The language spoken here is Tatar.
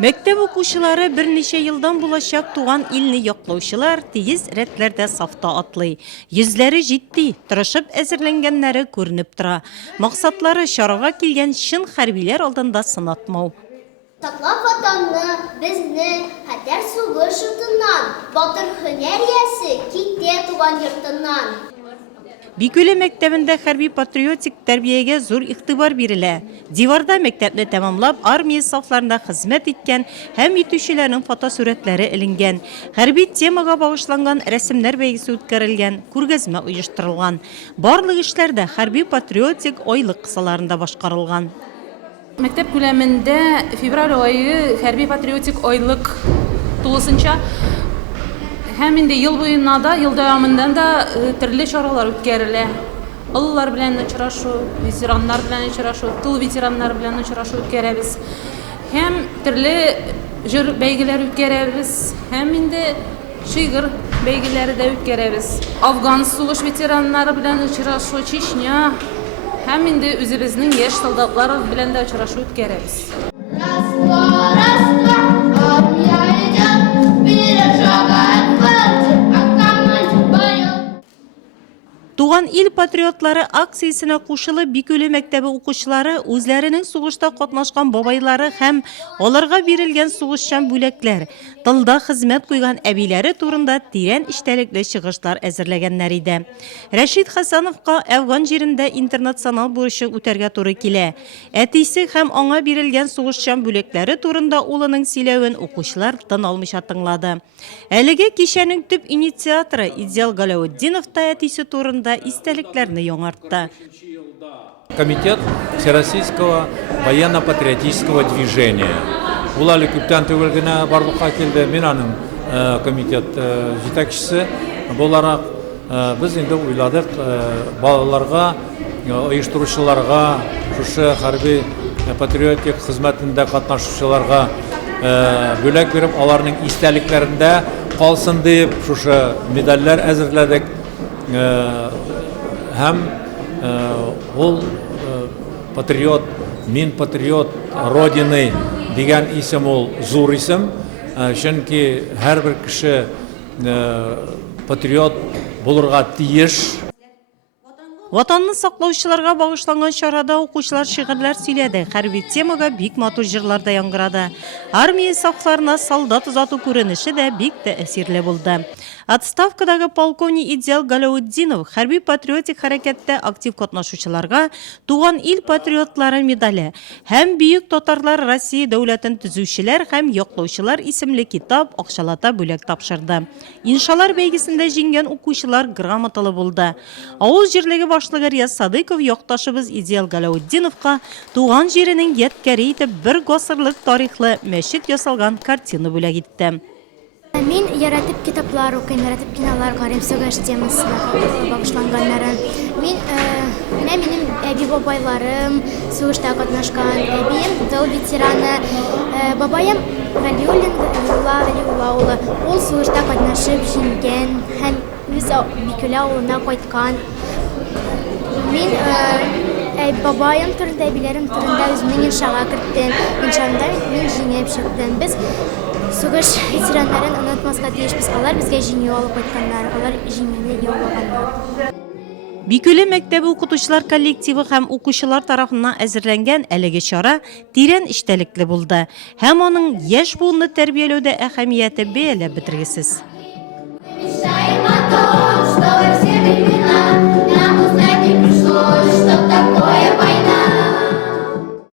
Мектеп оқушылары бірнеше елдан булачак туган илне яклаучылар тигез рәтләрдә сафта атлый. Йөзләре җитди, тырышып әзерләнгәннәре күренеп тора. Максатлары чарага килгән чын хәрбиләр алдында сынатмау. Саклап ватанны, безне хәтәр сугыш утыннан, батыр һөнәр иясе китә туган йортыннан. Бикүле мәктәбендә хәрби патриотик тәрбиягә зур игътибар бирелә. Диварда мәктәпне тәмамлап, армия сафларында хезмәт иткән һәм итүчеләрнең фотосурәтләре эленгән. Хәрби темага багышланган рәсемнәр бәйгесе үткәрелгән, күргәзмә оештырылган. Барлык эшләр дә хәрби патриотик айлык кысаларында башкарылган. Мәктәп күләмендә февраль айы хәрби патриотик айлык тулысынча һәм инде ел буена да, ел дәвамында да төрле чаралар үткәрелә. Олылар белән очрашу, ветераннар белән очрашу, тыл ветераннары белән очрашу үткәрәбез. Һәм төрле җыр бәйгеләр үткәрәбез. Һәм инде шигырь бәйгеләре дә үткәрәбез. Афган сугыш ветераннары белән очрашу, Чечня һәм инде үзебезнең яшь солдатлар белән дә очрашу үткәрәбез. Туган ил патриотлары акциясына кушылып, Бикүле мәктәбе укучылары үзләренең сугышта катнашкан бабайлары һәм аларга бирелгән сугышчан бүләкләр, тылда хезмәт куйган әбиләре турында тирән иштәлекле чыгышлар әзерләгәннәр иде. Рәшид Хәсәновка Әфган җирендә интернационал бурычы үтәргә туры килә. Әтисе һәм аңа бирелгән сугышчан бүләкләре турында улының сөйләвен укучылар тын алмыйча тыңлады. Әлеге кичәнең төп инициаторы Идеал Галаутдинов та әтисе турында истәлекләрне яңартты. Комитет Всероссийского военно-патриотического движения. Улали күптән түгел генә барлыкка килде. Мин аның комитет җитәкчесе буларак без инде уйладык балаларга, оештыручыларга, шушы хәрби патриотик хезмәтендә катнашучыларга бүләк биреп, аларның истәлекләрендә калсын дип, шушы медальләр әзерләдек. Һәм ул патриот, мин патриот Родины дигән исем ул зур исем. Чөнки һәрбер кеше патриот булырга тиеш. Ватанны саклаучыларга багышланган чарада укучылар шигырьләр сөйләде. Хәрби темага бик матур җырлар да яңгырады. Армия сафларына солдат узату күренеше дә бик тәэсирле булды. Отставкадагы полковник Идеал Галаутдинов хәрби патриотик хәрәкәттә актив катнашучыларга туган ил патриотлары медале һәм бөек татарлар Россия дәүләтен төзүчеләр һәм яклаучылар исемле китап акчалата бүләк тапшырды. Иншалар бәйгесендә җиңгән укучылар грамоталы булды. Авыл җирлеге башлыгы Рияз Садыков якташыбыз Идеал Галаутдиновка туган җиренең ядкәри итеп бер гасырлык тарихлы мәчет ясалган картина бүләк итте. Мин яратып китаплар укыйм, яратып кинолар карыйм, сугыш темасына багышланганнарын. Минем әби-бабайларым сугышта катнашкан, әбием тыл ветераны, бабаем Вәлиулла улы. Ул сугышта катнашып җиңгән һәм үз Бикүле авылына кайткан. Мин бабаем турында, әбиләрем турында үземнең иншага керттем. Иншамда мин җиңеп чыктым. Без сугыш ветераннарын онытмаска тиешбез. Алар безгә җиңү алып кайтканнар, алар җиңүне яулаганнар. Бикүле мәктәбе укытучылар коллективы һәм укучылар тарафыннан әзерләнгән әлеге чара тирән иштәлекле булды. Һәм аның яшь буынны тәрбияләүдә әһәмияте бәяләп бетергесез.